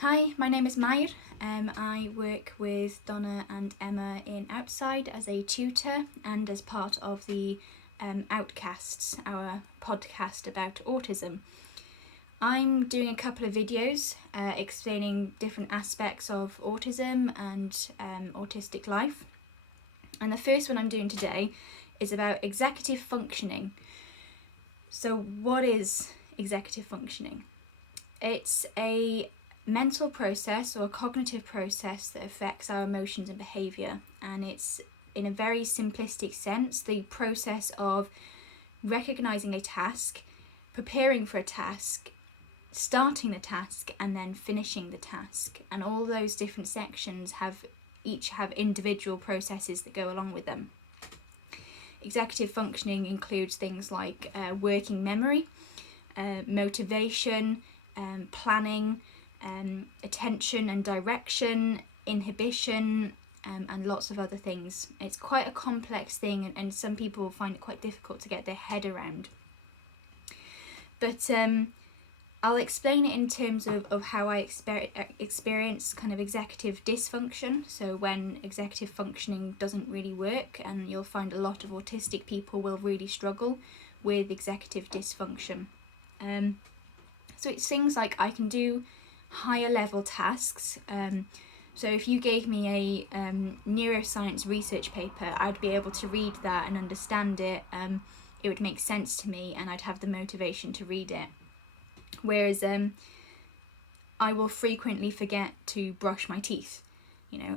Hi, my name is Mair. I work with Donna and Emma in Outside as a tutor and as part of the Outcasts, our podcast about autism. I'm doing a couple of videos explaining different aspects of autism and autistic life. And the first one I'm doing today is about executive functioning. So what is executive functioning? It's a mental process or a cognitive process that affects our emotions and behaviour, and it's, in a very simplistic sense, the process of recognising a task, preparing for a task, starting the task, and then finishing the task. And all those different sections each have individual processes that go along with them. Executive functioning includes things like working memory, motivation, planning, attention and direction, inhibition, and lots of other things. It's quite a complex thing, and some people find it quite difficult to get their head around. But I'll explain it in terms of how I experience kind of executive dysfunction. So when executive functioning doesn't really work, and you'll find a lot of autistic people will really struggle with executive dysfunction. So it's things like I can do higher level tasks. So if you gave me a neuroscience research paper, I'd be able to read that and understand it. It would make sense to me and I'd have the motivation to read it. Whereas I will frequently forget to brush my teeth,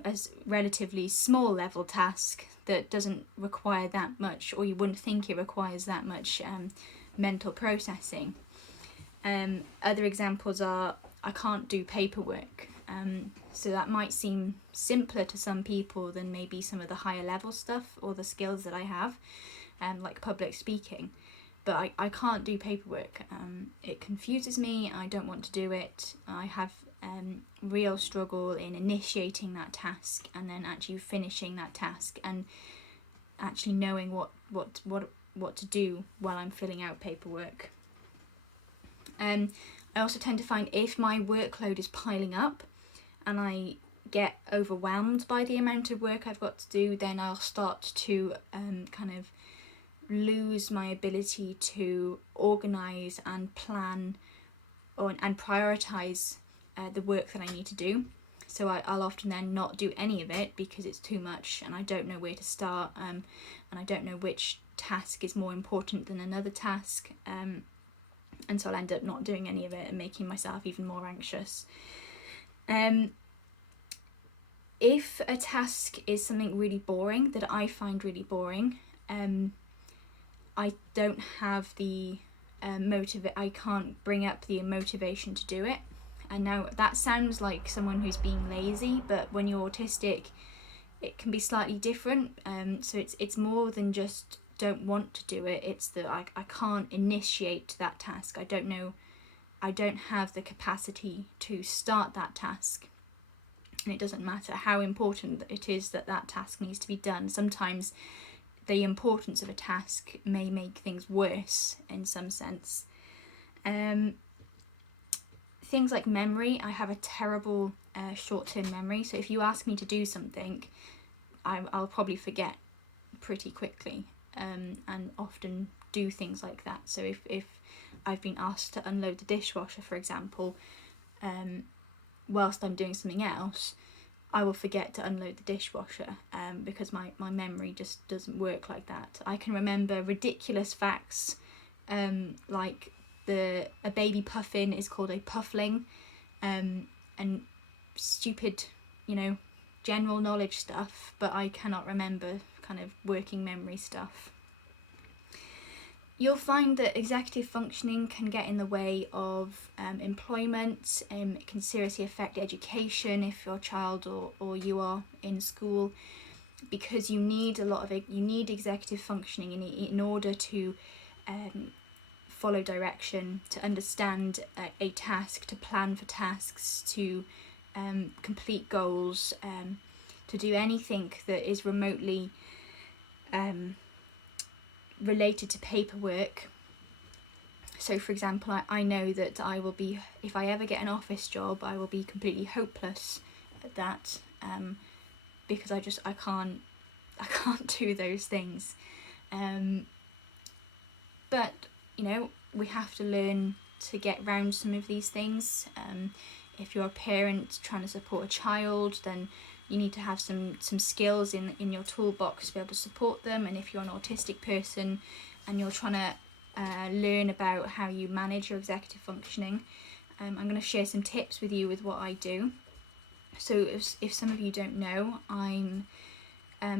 as relatively small level task that doesn't require that much, or you wouldn't think it requires that much mental processing. Other examples are I can't do paperwork. So that might seem simpler to some people than maybe some of the higher level stuff or the skills that I have, like public speaking. But I can't do paperwork. It confuses me. I don't want to do it. I have real struggle in initiating that task and then actually finishing that task and actually knowing what to do while I'm filling out paperwork. I also tend to find if my workload is piling up and I get overwhelmed by the amount of work I've got to do, then I'll start to kind of lose my ability to organise and plan and prioritise the work that I need to do. So I'll often then not do any of it because it's too much and I don't know where to start, and I don't know which task is more important than another task. And so I'll end up not doing any of it and making myself even more anxious. If a task is something really boring, that I find really boring, I don't have the I can't bring up the motivation to do it. And now that sounds like someone who's being lazy, but when you're autistic, it can be slightly different. So it's more than just don't want to do it. It's that I can't initiate that task. I don't have the capacity to start that task. And it doesn't matter how important it is that task needs to be done. Sometimes the importance of a task may make things worse in some sense. Things like memory, I have a terrible short-term memory. So if you ask me to do something, I'll probably forget pretty quickly. And often do things like that. So if I've been asked to unload the dishwasher, for example, whilst I'm doing something else, I will forget to unload the dishwasher because my memory just doesn't work like that. I can remember ridiculous facts like a baby puffin is called a puffling, and stupid, general knowledge stuff, but I cannot remember kind of working memory stuff. You'll find that executive functioning can get in the way of employment. It can seriously affect education if your child or you are in school, because you need executive functioning in order to follow direction, to understand a task, to plan for tasks, to complete goals, to do anything that is remotely related to paperwork. So for example, I know that I will be, if I ever get an office job, I will be completely hopeless at that, because I can't do those things. But we have to learn to get round some of these things. If you're a parent trying to support a child, then you need to have some skills in your toolbox to be able to support them. And if you're an autistic person and you're trying to learn about how you manage your executive functioning, I'm going to share some tips with you with what I do. So if some of you don't know, I'm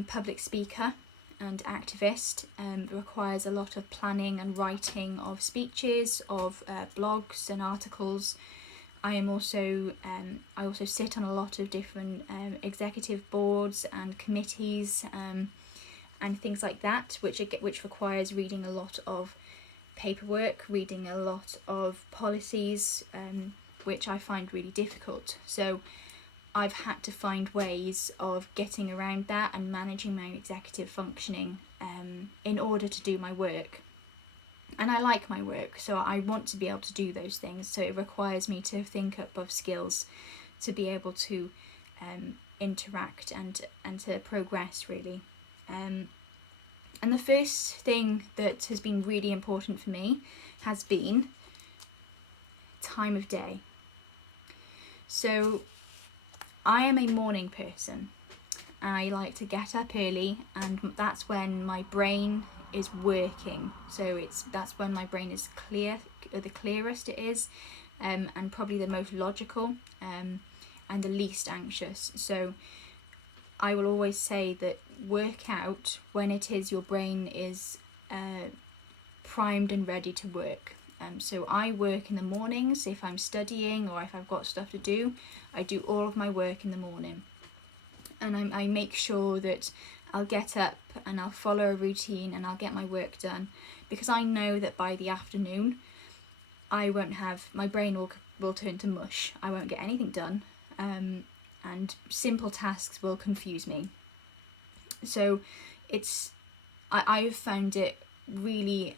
public speaker and activist. Requires a lot of planning and writing of speeches, of blogs and articles. I also sit on a lot of different executive boards and committees, and things like that, which requires reading a lot of paperwork, reading a lot of policies, which I find really difficult. So I've had to find ways of getting around that and managing my executive functioning in order to do my work. And I like my work, so I want to be able to do those things. So it requires me to think up of skills to be able to interact and to progress, really. And the first thing that has been really important for me has been time of day. So I am a morning person. I like to get up early, and that's when my brain is working. So that's when my brain is clear, or the clearest it is, and probably the most logical, and the least anxious. So I will always say that work out when it is your brain is primed and ready to work. So I work in the mornings. If I'm studying or if I've got stuff to do, I do all of my work in the morning. And I make sure that I'll get up and I'll follow a routine and I'll get my work done, because I know that by the afternoon my brain will turn to mush. I won't get anything done, and simple tasks will confuse me. So I've found it really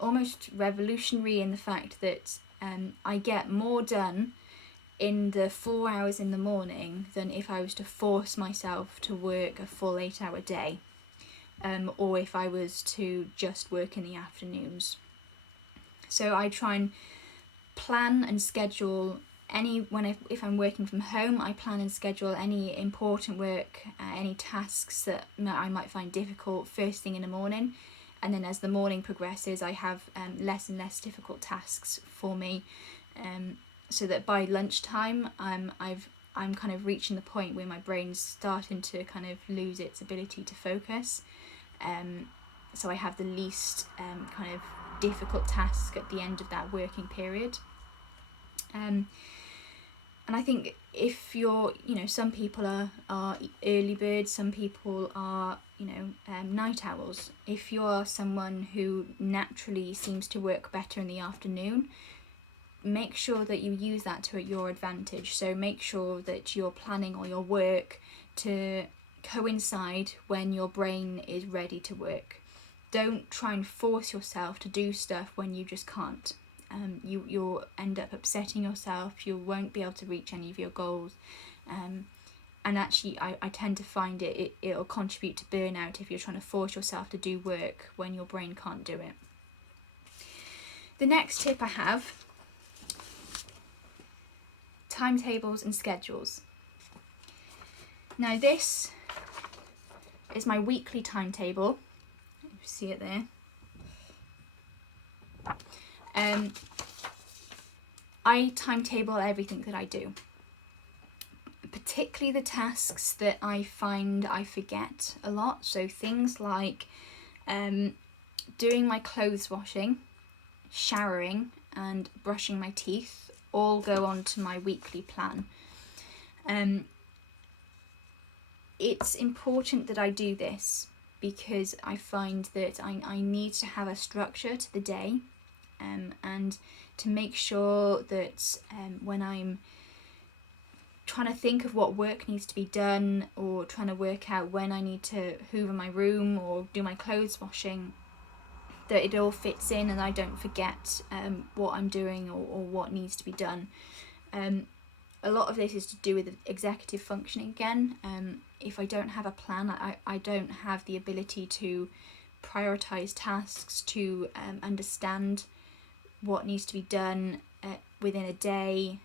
almost revolutionary in the fact that I get more done in the 4 hours in the morning than if I was to force myself to work a full 8-hour day, or if I was to just work in the afternoons. So I try and plan and schedule if I'm working from home, I plan and schedule any important work, any tasks that I might find difficult first thing in the morning, and then as the morning progresses, I have less and less difficult tasks for me, so that by lunchtime I'm kind of reaching the point where my brain's starting to kind of lose its ability to focus, so I have the least kind of difficult task at the end of that working period. And I think if you're, some people are early birds, some people are, night owls. If you're someone who naturally seems to work better in the afternoon, make sure that you use that to your advantage. So make sure that you're planning all your work to coincide when your brain is ready to work. Don't try and force yourself to do stuff when you just can't. You'll end up upsetting yourself. You won't be able to reach any of your goals. And actually, I tend to find it'll contribute to burnout if you're trying to force yourself to do work when your brain can't do it. The next tip I have: timetables and schedules. Now this is my weekly timetable. You see it there. I timetable everything that I do, particularly the tasks that I find I forget a lot. So things like doing my clothes washing, showering and brushing my teeth all go onto my weekly plan. It's important that I do this because I find that I need to have a structure to the day, and to make sure that when I'm trying to think of what work needs to be done, or trying to work out when I need to hoover my room or do my clothes washing, that it all fits in and I don't forget what I'm doing or what needs to be done. A lot of this is to do with executive functioning again. If I don't have a plan, I don't have the ability to prioritize tasks, to understand what needs to be done within a day,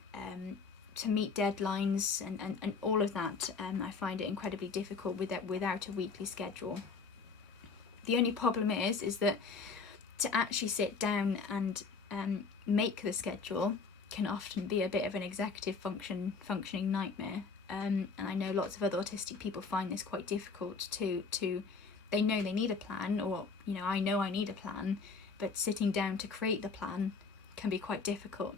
to meet deadlines and all of that. I find it incredibly difficult without a weekly schedule. The only problem is that to actually sit down and make the schedule can often be a bit of an executive functioning nightmare. And I know lots of other autistic people find this quite difficult to they know they need a plan, or I know I need a plan, but sitting down to create the plan can be quite difficult.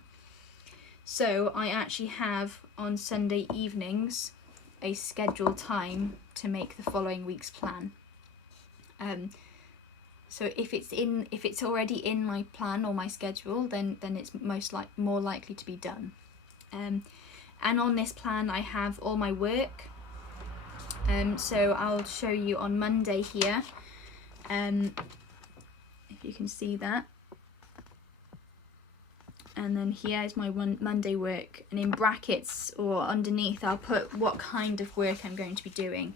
So I actually have on Sunday evenings a scheduled time to make the following week's plan. So if it's already in my plan or my schedule, then it's more likely to be done. And on this plan I have all my work. So I'll show you on Monday here, if you can see that. And then here is my Monday work, and in brackets or underneath I'll put what kind of work I'm going to be doing.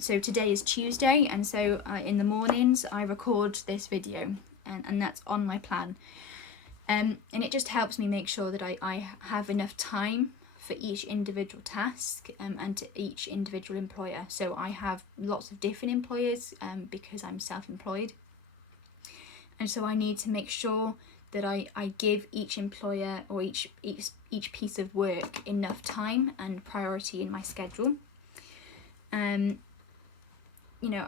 So today is Tuesday, and so in the mornings I record this video, and that's on my plan. And it just helps me make sure that I have enough time for each individual task and to each individual employer. So I have lots of different employers because I'm self-employed, and so I need to make sure that I give each employer or each piece of work enough time and priority in my schedule.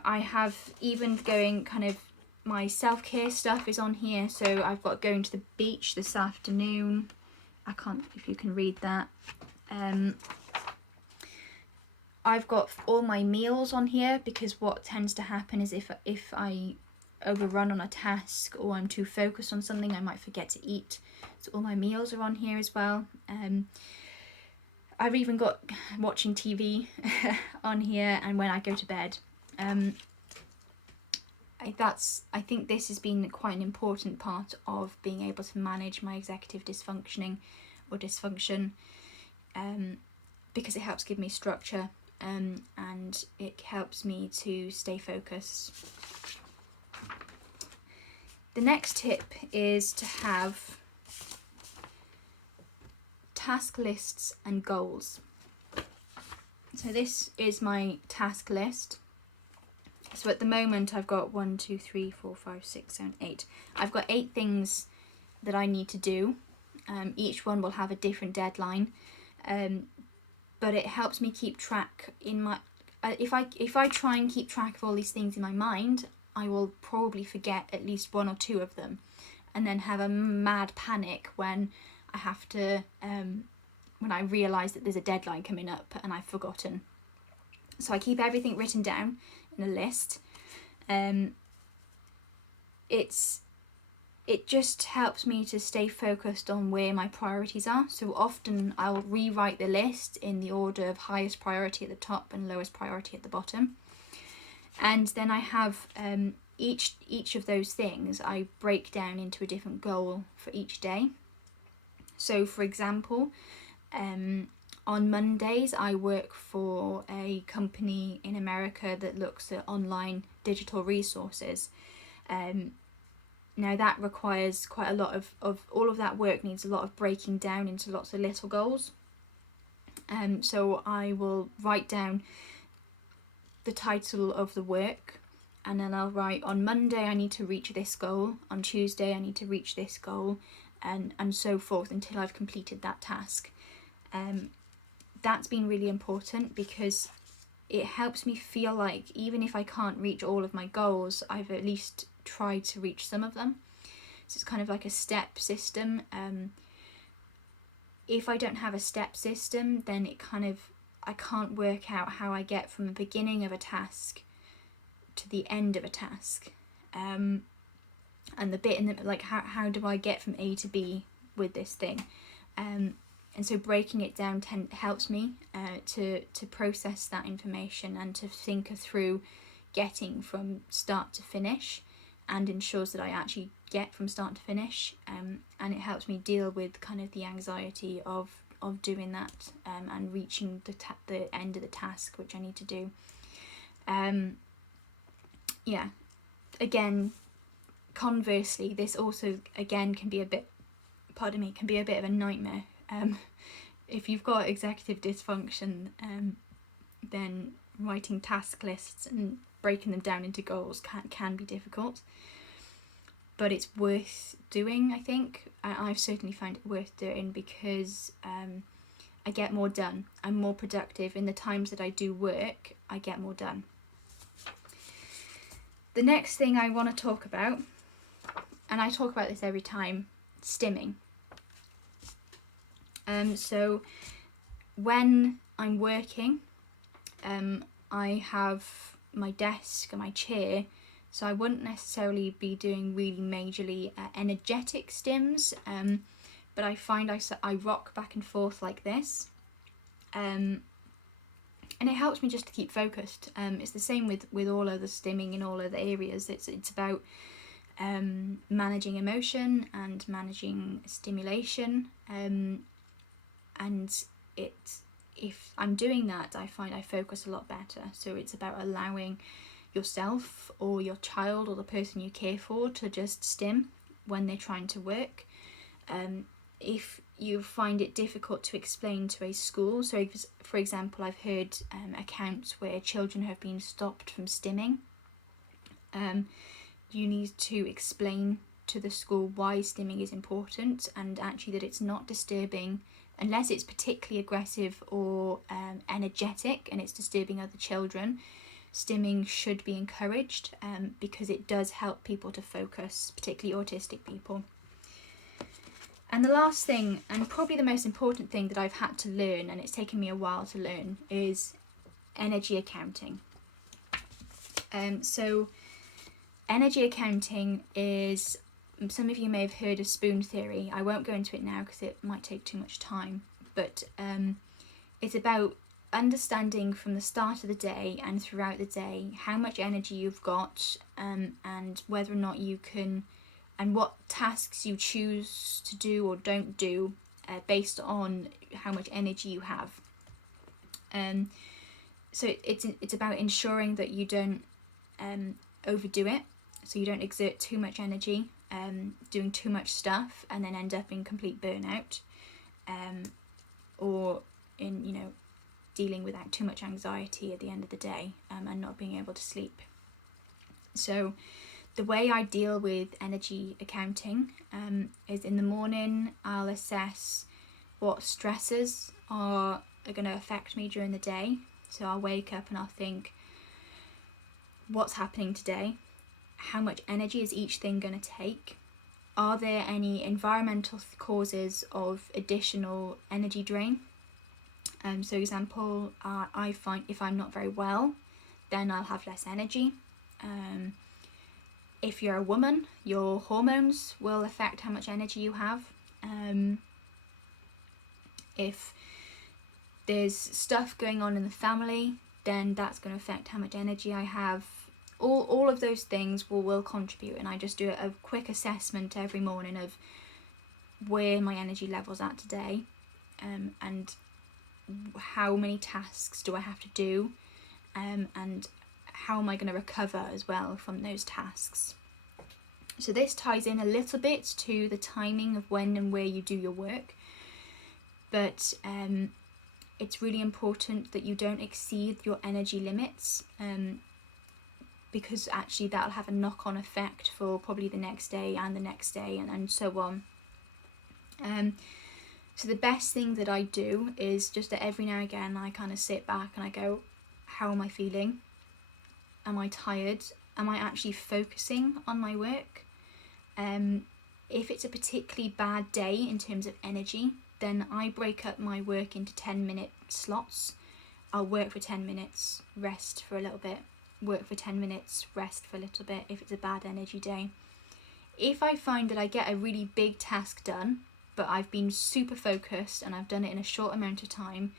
I have even going kind of my self-care stuff is on here. So I've got going to the beach this afternoon. I can't, if you can read that. I've got all my meals on here, because what tends to happen is if I overrun on a task or I'm too focused on something, I might forget to eat. So all my meals are on here as well. I've even got watching TV on here, and when I go to bed. I think this has been quite an important part of being able to manage my executive dysfunction, because it helps give me structure, and it helps me to stay focused. The next tip is to have task lists and goals. So this is my task list. So at the moment I've got 1, 2, 3, 4, 5, 6, 7, 8. I've got 8 things that I need to do. Each one will have a different deadline, but it helps me keep track in my. If I try and keep track of all these things in my mind, I will probably forget at least 1 or 2 of them, and then have a mad panic when I have to when I realise that there's a deadline coming up and I've forgotten. So I keep everything written down in a list. It just helps me to stay focused on where my priorities are. So often I'll rewrite the list in the order of highest priority at the top and lowest priority at the bottom. And then I have each of those things I break down into a different goal for each day. So for example, on Mondays I work for a company in America that looks at online digital resources. Now that requires quite a lot of all of that work needs a lot of breaking down into lots of little goals. So I will write down the title of the work, and then I'll write on Monday I need to reach this goal, on Tuesday I need to reach this goal, and so forth until I've completed that task. That's been really important because it helps me feel like even if I can't reach all of my goals, I've at least tried to reach some of them. So it's kind of like a step system. If I don't have a step system, then I can't work out how I get from the beginning of a task to the end of a task. And the bit in the, like how do I get from A to B with this thing? And so breaking it down helps me to process that information and to think through getting from start to finish. and ensures that I actually get from start to finish, and it helps me deal with kind of the anxiety of doing that, and reaching the end of the task which I need to do. Again, conversely, this also again can be a bit of a nightmare. If you've got executive dysfunction, then writing task lists and breaking them down into goals can be difficult, but it's worth doing. I think I've certainly found it worth doing, because I get more done. I'm more productive in the times that I do work. I get more done. The next thing I want to talk about, and I talk about this every time, stimming. So when I'm working, I have my desk and my chair, so I wouldn't necessarily be doing really majorly energetic stims, but I find I rock back and forth like this, and it helps me just to keep focused. It's the same with all other stimming in all other areas. It's about managing emotion and managing stimulation, and if I'm doing that, I find I focus a lot better. So it's about allowing yourself or your child or the person you care for to just stim when they're trying to work. If you find it difficult to explain to a school, so if, for example, I've heard accounts where children have been stopped from stimming, you need to explain to the school why stimming is important, and actually that it's not disturbing unless it's particularly aggressive or energetic and it's disturbing other children. Stimming should be encouraged, because it does help people to focus, particularly autistic people. And the last thing, and probably the most important thing that I've had to learn, and it's taken me a while to learn, is energy accounting. So energy accounting is, some of you may have heard of spoon theory. I won't go into it now because it might take too much time, but it's about understanding from the start of the day and throughout the day how much energy you've got, and whether or not you can, and what tasks you choose to do or don't do based on how much energy you have. So it's about ensuring that you don't overdo it, so you don't exert too much energy, doing too much stuff and then end up in complete burnout, or in dealing without too much anxiety at the end of the day, and not being able to sleep. So the way I deal with energy accounting is, in the morning I'll assess what stresses are going to affect me during the day. So I'll wake up and I'll think, what's happening today? How much energy is each thing going to take? Are there any environmental causes of additional energy drain? So example, I find if I'm not very well, then I'll have less energy. If you're a woman, your hormones will affect how much energy you have. If there's stuff going on in the family, then that's going to affect how much energy I have. All of those things will contribute, and I just do a quick assessment every morning of where my energy level's at today, and how many tasks do I have to do, and how am I going to recover as well from those tasks. So this ties in a little bit to the timing of when and where you do your work, but it's really important that you don't exceed your energy limits, because actually that'll have a knock-on effect for probably the next day and the next day, and so on. So the best thing that I do is just that every now and again I kind of sit back and I go, how am I feeling? Am I tired? Am I actually focusing on my work? If it's a particularly bad day in terms of energy, then I break up my work into 10-minute slots. I'll work for 10 minutes, rest for a little bit, work for 10 minutes, rest for a little bit if it's a bad energy day. If I find that I get a really big task done, but I've been super focused and I've done it in a short amount of time,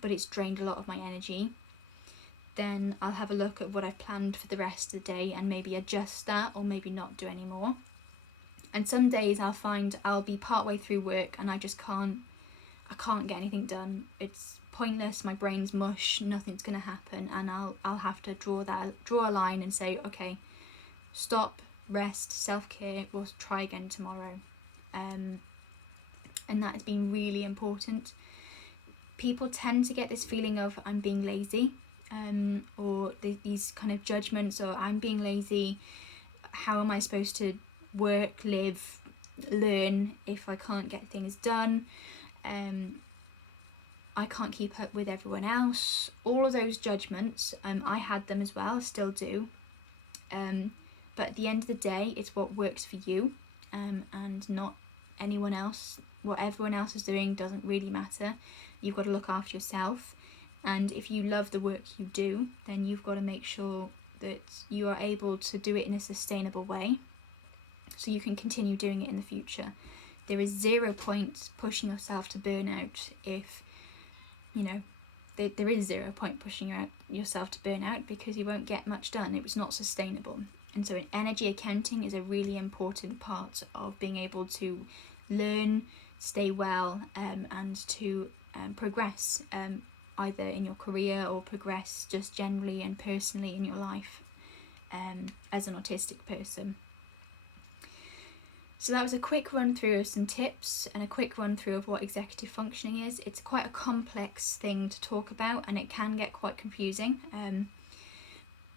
but it's drained a lot of my energy, then I'll have a look at what I've planned for the rest of the day and maybe adjust that, or maybe not do any more. And some days I'll find I'll be partway through work and I can't get anything done. It's pointless, my brain's mush, nothing's going to happen, and I'll have to draw a line and say, okay, stop, rest, self-care, we'll try again tomorrow. And that has been really important. People tend to get this feeling of I'm being lazy, or these kind of judgments, or I'm being lazy, how am I supposed to work, live, learn if I can't get things done? I can't keep up with everyone else. All of those judgments, I had them as well, still do. But at the end of the day, it's what works for you, and not anyone else. What everyone else is doing doesn't really matter. You've got to look after yourself. And if you love the work you do, then you've got to make sure that you are able to do it in a sustainable way, so you can continue doing it in the future. There is 0 point pushing yourself to burnout if, there is 0 point pushing yourself to burnout, because you won't get much done. It was not sustainable. And so energy accounting is a really important part of being able to learn, stay well, and to progress, either in your career or progress just generally and personally in your life, as an autistic person. So that was a quick run through of some tips and a quick run through of what executive functioning is. It's quite a complex thing to talk about, and it can get quite confusing.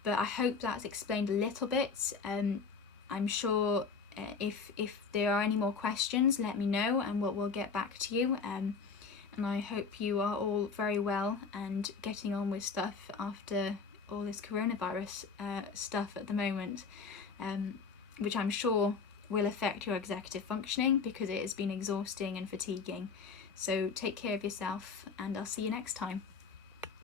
But I hope that's explained a little bit. I'm sure if there are any more questions, let me know and we'll get back to you. And I hope you are all very well and getting on with stuff after all this coronavirus stuff at the moment, which I'm sure will affect your executive functioning, because it has been exhausting and fatiguing. So take care of yourself, and I'll see you next time.